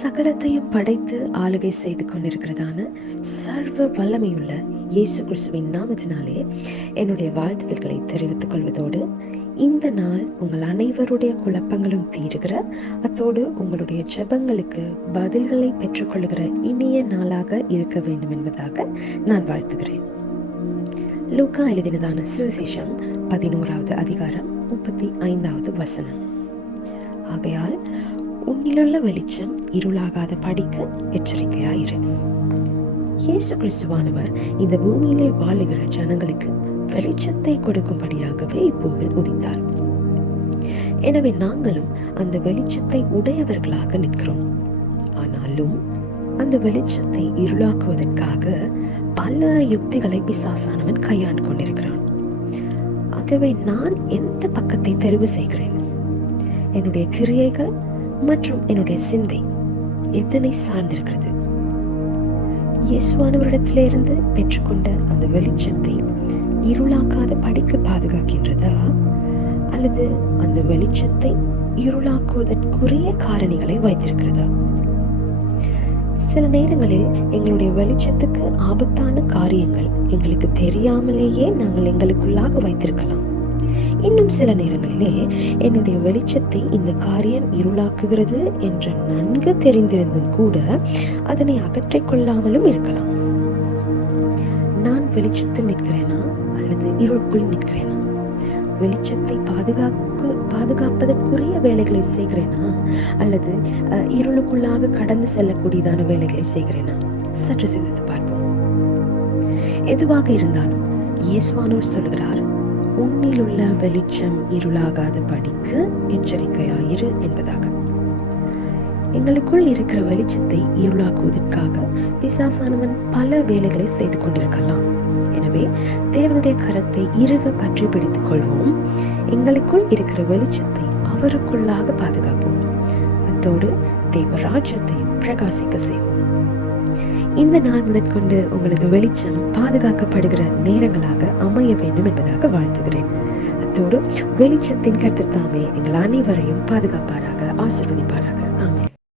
சகலத்தையும் படைத்து ஆளுகை செய்து கொண்டிருக்கிறதான சர்வ வல்லமையுள்ள இயேசு கிறிஸ்துவின் நாமத்தினாலே என்னுடைய வாழ்த்துக்களை தெரிவித்துக் கொள்வதோடு, இந்த நாள் உங்கள் அனைவருடைய குழப்பங்களும் தீருகிற, அத்தோடு உங்களுடைய ஜெபங்களுக்கு பதில்களை பெற்றுக்கொள்ளுகிற இனிய நாளாக இருக்க வேண்டும் என்பதாக நான் வாழ்த்துகிறேன். லூக்கா எழுதினதான சுவிசேஷம் 11வது அதிகாரம் 35வது வசனம். ஆகையால் உன்னிலுள்ள வெளிச்சம் இருளாகாத படிக்க எச்சரிக்கையாயிரு. இயேசு கிறிஸ்துவானவர் இந்த பூமியிலே வாழுகிற ஜனங்களுக்கு வெளிச்சத்தை கொடுக்கும்படியாகவே இப்பூவில் உதித்தார். எனவே நாங்களும் அந்த வெளிச்சத்தை உடையவர்களாக நிற்கிறோம். ஆனாலும் அந்த வெளிச்சத்தை இருளாக்குவதற்காக பல யுக்திகளை பிசாசானவன் கையாண்டு கொண்டிருக்கிறான். ஆகவே நான் எந்த பக்கத்தை தெரிவு செய்கிறேன்? என்னுடைய கிரியைகள் மற்றும் என்னுடைய சிந்தை எதனை சார்ந்திருக்கிறது? இயேசுவானவரிடத்திலிருந்து பெற்றுக்கொண்ட அந்த வெளிச்சத்தை இருளாக்காத படிக்க பாதுகாக்கின்றதா, அல்லது அந்த வெளிச்சத்தை இருளாக்குவதற்குரிய காரணிகளை வைத்திருக்கிறதா? சில நேரங்களில் எங்களுடைய வெளிச்சத்துக்கு ஆபத்தான காரியங்கள் எங்களுக்கு தெரியாமலேயே நாங்கள் எங்களுக்குள்ளாக வைத்திருக்கலாம். இன்னும் சில நேரங்களிலே என்னுடைய வெளிச்சத்தை இந்த காரியம் இருளாக்குகிறது என்று நன்கு தெரிந்திருந்தும் கூட அதனை அகற்றிக் கொள்ளாமலும் இருக்கலாம். நான் வெளிச்சத்தில் நிற்கிறேனா அல்லது இருளுக்குள் நிற்கிறேனா? வெளிச்சத்தை பாதுகாப்பதற்குரிய வேலைகளை செய்கிறேனா அல்லது இருளுக்குள்ளாக கடந்து செல்லக்கூடியதான வேலைகளை செய்கிறேனா? சற்று சிந்தித்து பார்ப்போம். எதுவாக இருந்தாலும் இயேசுவானவர் சொல்கிறார், உன்னில் உள்ள வெளிச்சம் இருளாகாத படிக்கு எச்சரிக்கையாயிரு என்பதாக. எங்களுக்குள் இருக்கிற வெளிச்சத்தை இருளாக்குவதற்காக பிசாசானவன் பல வேலைகளை செய்து கொண்டிருக்கலாம். எனவே தேவனுடைய கரத்தை இறுக பற்றி பிடித்துக் கொள்வோம். எங்களுக்குள் இருக்கிற வெளிச்சத்தை அவருக்குள்ளாக பாதுகாப்போம். அத்தோடு தேவராஜ்யத்தை பிரகாசிக்க செய்வோம். இந்த நாள் முதற்கொண்டு உங்களது வெளிச்சம் பாதுகாக்கப்படுகிற நேரங்களாக அமைய வேண்டும் என்பதாக வாழ்த்துகிறேன். அத்தோடு வெளிச்சத்தின் கர்த்தர் தாமே எங்கள் அனைவரையும் பாதுகாப்பாராக, ஆசீர்வதிப்பாராக.